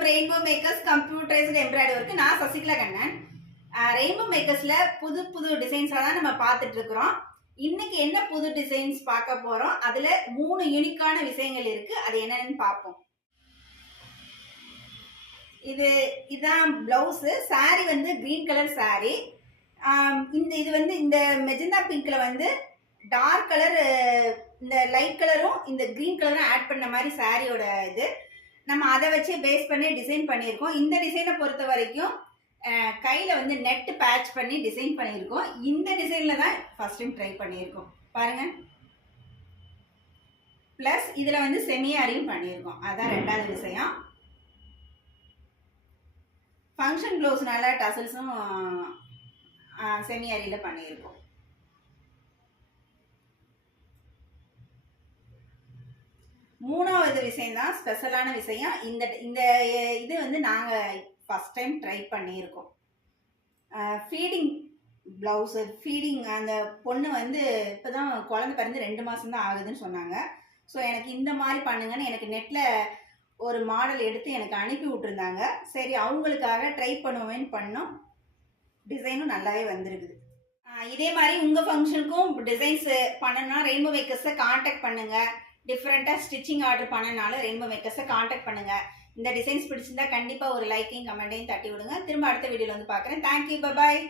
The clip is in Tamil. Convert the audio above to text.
from Rainbow Makers Computerized Embroidery Work. நான் சசிகலா கண்ணன். ரெயின்போ மேக்கர்ஸ்ல புது டிசைன்ஸ் தான் நம்ம பார்த்துட்டு இருக்கிறோம். இன்னைக்கு என்ன புது டிசைன்ஸ் பார்க்க போறோம், அதுல 3 யூனிக்கான விஷயங்கள் இருக்கு. அது என்னன்னு பார்ப்போம். இதான் பிளவுஸ். சாரி வந்து கிரீன் கலர் சாரி. இது வந்து இந்த மெஜந்தா பிங்க்ல வந்து டார்க் கலர், இந்த லைட் கலரும் இந்த கிரீன் கலரும் ஆட் பண்ண மாதிரி சாரியோட இது. நம்ம அதை வச்சு பேஸ் பண்ணி டிசைன் பண்ணியிருக்கோம். இந்த டிசைனை பொறுத்த வரைக்கும் கையில் வந்து நெட்டு பேட்ச் பண்ணி டிசைன் பண்ணியிருக்கோம். இந்த டிசைனில் தான் ஃபர்ஸ்ட் டைம் ட்ரை பண்ணியிருக்கோம் பாருங்க. ப்ளஸ் இதில் வந்து செமியாரியும் பண்ணியிருக்கோம். அதான் ரெண்டாவது விஷயம். ஃபங்க்ஷன் ப்ளவுஸ்னால டசல்ஸும் செமியாரியில் பண்ணியிருக்கோம். மூணாவது விஷயம் தான் ஸ்பெஷலான விஷயம். இந்த இது வந்து நாங்கள் ஃபஸ்ட் டைம் ட்ரை பண்ணியிருக்கோம். Feeding blouse. ஃபீடிங் அந்த பொண்ணு வந்து இப்போ தான் குழந்தை பிறந்து 2 மாதம் தான் ஆகுதுன்னு சொன்னாங்க. ஸோ எனக்கு இந்த மாதிரி பண்ணுங்கன்னு எனக்கு நெட்டில் ஒரு மாடல் எடுத்து எனக்கு அனுப்பி விட்டுருந்தாங்க. சரி, அவங்களுக்காக ட்ரை பண்ணுவேன்னு பண்ணோம். டிசைனும் நல்லாவே வந்திருக்குது. இதே மாதிரி உங்கள் ஃபங்க்ஷனுக்கும் டிசைன்ஸ் பண்ணணும்னா ரெயின்போ மேக்கர்ஸை காண்டாக்ட் பண்ணுங்கள். டிஃப்ரெண்ட்டாக ஸ்டிச்சிங் ஆர்டர் பண்ணனாலும் ரெயின்போ மேக்கர்ஸை காண்டாக்ட் பண்ணுங்கள். இந்த டிசைன்ஸ் பிடிச்சிருந்தா கண்டிப்பாக ஒரு லைக்கையும் கமெண்ட்டையும் தட்டி விடுங்க. திரும்ப அடுத்த வீடியோவில் வந்து பார்க்குறேன். Thank you, bye bye.